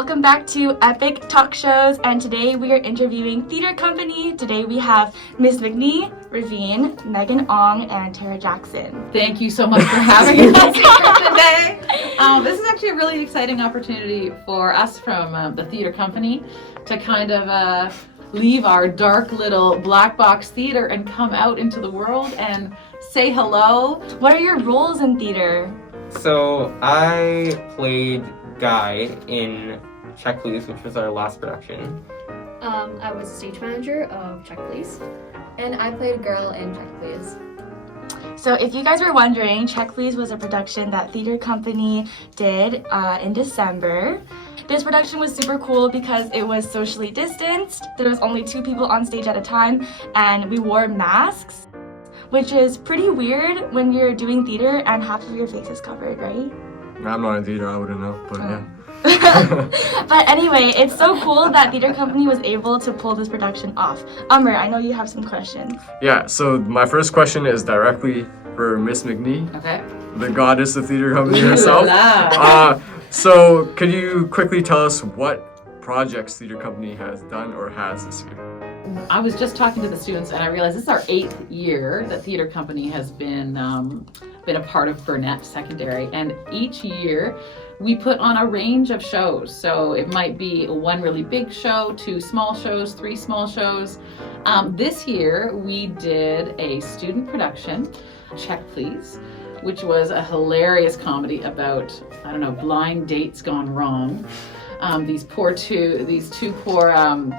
welcome back to Epic Talk Shows, and today we are interviewing theater company. Today we have Miss McNee, Ravine, Megan Ong, and Tara Jackson. Thank you so much for having us here today. This is actually a really exciting opportunity for us from the theater company to kind of leave our dark little black box theater and come out into the world and say hello. What are your roles in theater? So I played Guy in Check Please, which was our last production. I was stage manager of Check Please, and I played a girl in Check Please. So if you guys were wondering, Check Please was a production that theater company did in December. This production was super cool because it was socially distanced. There was only 2 people on stage at a time, and we wore masks, which is pretty weird when you're doing theater and half of your face is covered, right? I'm not in theater, I wouldn't know, but yeah. But anyway, it's so cool that theater company was able to pull this production off. Umar, I know you have some questions. Yeah, so my first question is directly for Miss McNee, Okay. the goddess of theater company herself. Voila. So could you quickly tell us what projects theater company has done or has this year? I was just talking to the students and I realized this is our 8th year that theater company has been a part of Burnett Secondary, and each year we put on a range of shows. So it might be 1 really big show, 2 small shows, 3 small shows. This year we did a student production, Check Please, which was a hilarious comedy about, blind dates gone wrong. These two poor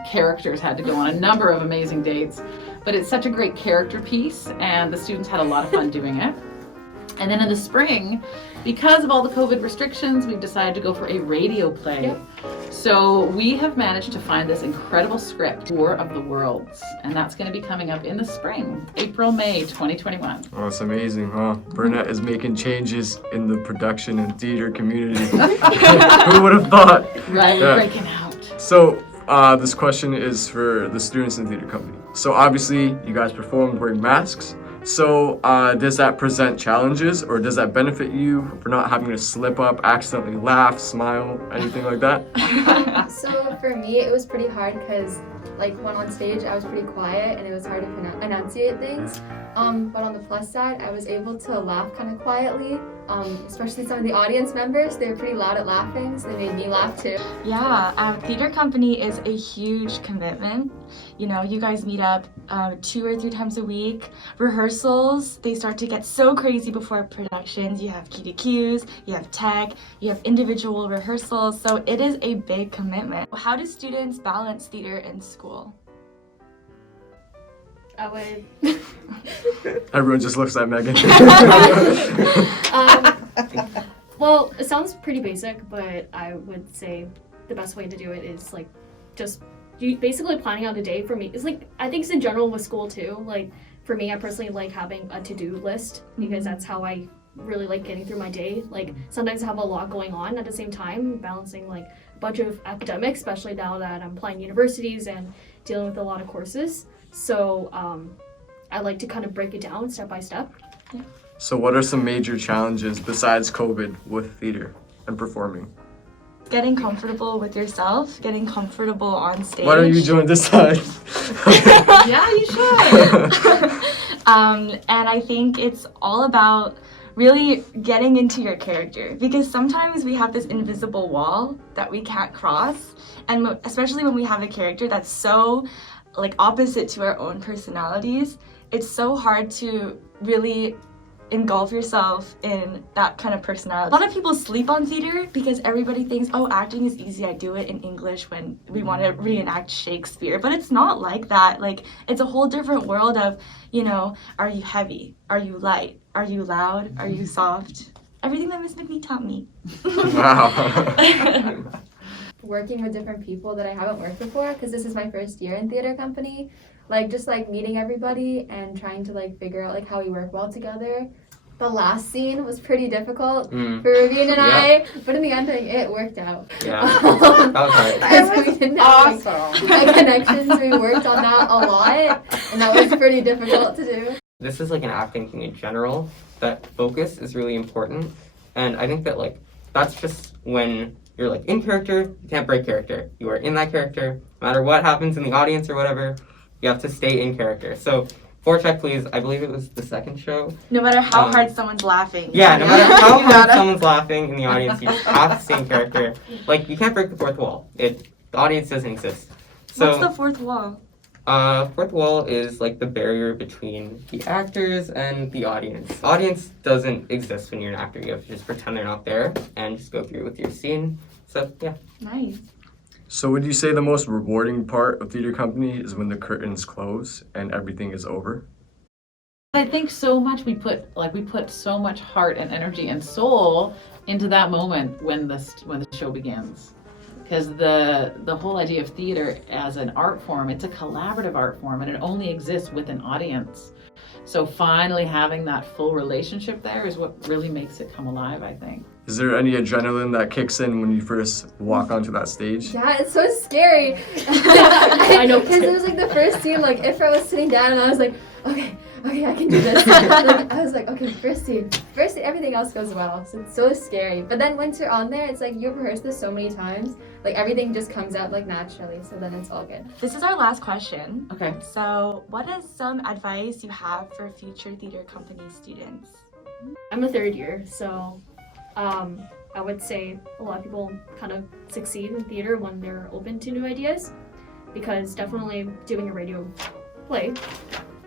characters had to go on a number of amazing dates, but it's such a great character piece, and the students had a lot of fun doing it. And then in the spring, because of all the COVID restrictions, we've decided to go for a radio play. Yep. So we have managed to find this incredible script, War of the Worlds, and that's going to be coming up in the spring, April, May 2021. Oh, it's amazing, huh? Burnett is making changes in the production and theater community. Who would have thought? Right, Yeah. we're breaking out. So this question is for the students in theater company. So obviously you guys performed wearing masks. So does that present challenges, or does that benefit you for not having to slip up, accidentally laugh, smile, anything like that? So for me, it was pretty hard because, when on stage, I was pretty quiet and it was hard to enunciate things. But on the plus side, I was able to laugh kind of quietly. Especially some of the audience members, they were pretty loud at laughing, so they made me laugh too. Yeah, theater company is a huge commitment. You know, you guys meet up 2 or 3 times a week. Rehearsals, they start to get so crazy before productions. You have Q2Qs, you have tech, you have individual rehearsals, so it is a big commitment. How do students balance theater in school? I would. Everyone just looks at Megan. Well, it sounds pretty basic, but I would say the best way to do it is just basically planning out a day. For me, it's I think it's in general with school too. For me, I personally like having a to-do list because that's how I really like getting through my day. Sometimes I have a lot going on at the same time, balancing a bunch of academics, especially now that I'm applying universities and dealing with a lot of courses. So I like to kind of break it down step by step. Yeah. So what are some major challenges besides COVID with theater and performing? Getting comfortable with yourself, getting comfortable on stage. Why don't you join this side? Yeah, you should. And I think it's all about really getting into your character, because sometimes we have this invisible wall that we can't cross, and especially when we have a character that's so opposite to our own personalities, it's so hard to really engulf yourself in that kind of personality. A lot of people sleep on theater because everybody thinks, oh, acting is easy, I do it in English when we want to reenact Shakespeare, but it's not like that. It's a whole different world of, are you heavy? Are you light? Are you loud? Are you soft? Everything that Miss McNee taught me. Wow. Working with different people that I haven't worked before, because this is my first year in theater company. Just meeting everybody and trying to figure out how we work well together. The last scene was pretty difficult for Ravine and I, but in the end it worked out. Yeah, that was hard. Because we didn't have connections, we worked on that a lot, and that was pretty difficult to do. This is an acting thing in general, that focus is really important, and I think that that's just when you're like in character, you can't break character. You are in that character, no matter what happens in the audience or whatever, you have to stay in character. So for Check Please, I believe it was the second show. No matter how hard someone's laughing. Yeah, no matter how You hard gotta- someone's laughing in the audience, you just have to stay in character. Like, you can't break the fourth wall. The audience doesn't exist. So, What's the fourth wall? fourth wall is like the barrier between the actors and the audience. Audience doesn't exist when you're an actor. You have to just pretend they're not there and just go through with your scene. So, yeah. Nice. So would you say the most rewarding part of theater company is when the curtains close and everything is over? I think so much we put so much heart and energy and soul into that moment when the show begins, because the whole idea of theater as an art form, it's a collaborative art form, and it only exists with an audience. So finally having that full relationship there is what really makes it come alive, I think. Is there any adrenaline that kicks in when you first walk onto that stage? Yeah, it's so scary. I know. Because it was like the first scene, like if I was sitting down and I was like, okay, I can do this. Like, I was like, okay, first scene, everything else goes well. So it's so scary. But then once you're on there, it's like you've rehearsed this so many times, like everything just comes out like naturally. So then it's all good. This is our last question. Okay. So, what is some advice you have for future theater company students? I'm a third year, so I would say a lot of people kind of succeed in theater when they're open to new ideas, because definitely doing a radio play,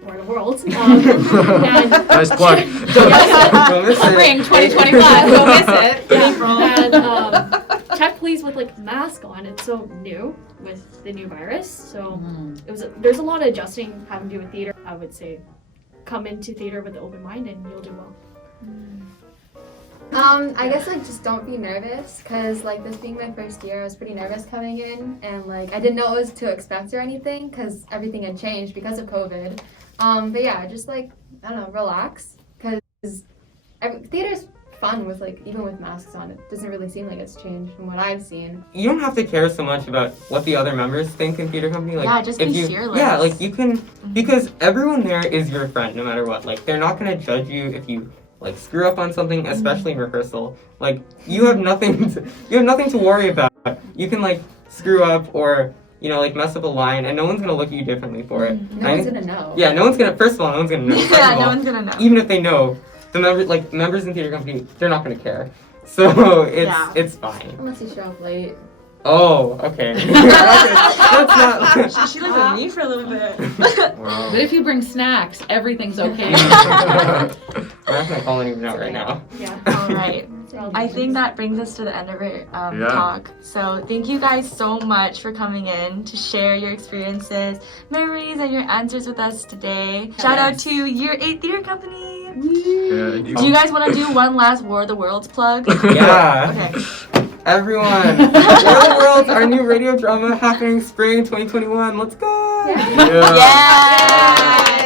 War of the Worlds. And Nice plug. Don't miss it. Spring 2025, don't miss it. and Check Please with like mask on, it's so new with the new virus, so there's a lot of adjusting having to do with theater. I would say come into theater with an open mind and you'll do well. I guess like just don't be nervous, because like this being my first year, I was pretty nervous coming in, and like I didn't know what was to expect or anything, because everything had changed because of COVID. But yeah, just like, I don't know, relax, because theater's fun with like, even with masks on, it doesn't really seem like it's changed from what I've seen. You don't have to care so much about what the other members think in theater company. Like, Yeah, just if be you, fearless. Yeah, like you can, because everyone there is your friend no matter what. Like, they're not gonna judge you if you like screw up on something, especially in rehearsal. Like, you have nothing to worry about. You can like screw up or, you know, like mess up a line, and no one's gonna look at you differently for it. No one's gonna know. Yeah, no one's gonna. First of all, no one's gonna know. Second Yeah, of no all, one's gonna know. even if they know, the members in theater company, they're not gonna care. So it's fine. Unless you show up late. Oh, okay. That's not. She lived with me for a little bit. Wow. But if you bring snacks, everything's okay. We're not gonna call anyone out right now. Yeah. All right. I think that brings us to the end of our talk. So thank you guys so much for coming in to share your experiences, memories, and your answers with us today. Shout out to Year 8 Theater Company. Yeah, Do you guys want to do one last War of the Worlds plug? Yeah. Okay. Everyone, War of the Worlds, our new radio drama happening spring 2021. Let's go! Yeah. Yeah. Yeah.